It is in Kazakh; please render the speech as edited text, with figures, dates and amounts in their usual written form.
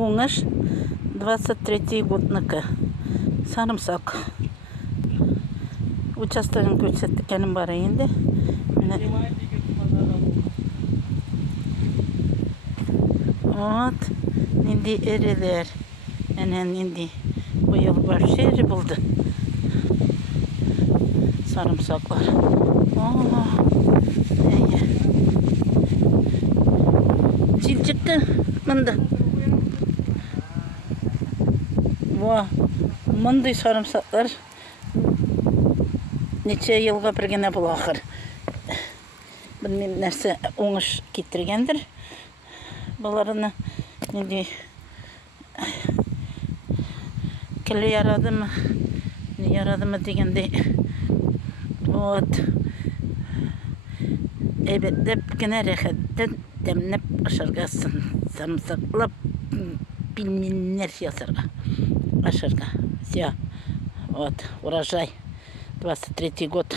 Оңаш 23 годныкі. Sarımsak. Участогын көрсетті кәнім бар енді. Вот. Енді әрелер. Әнен енді бұйыл бар шері болды. Sarımsaklar. Çil çıktı. Mındı. Мындай sarımsaklar нече yılga bir gene бұл ақыр. Білмейм нәрсе оңыш кетіргендір. Бұларыны нендей кілі ярады ма дегендей. Вот. Әбеттеп гene рәхеттен дәмнеп ашарға sarımsaklап пельменер ясарға. Ашарға. Все. Вот. Урожай. 23 год.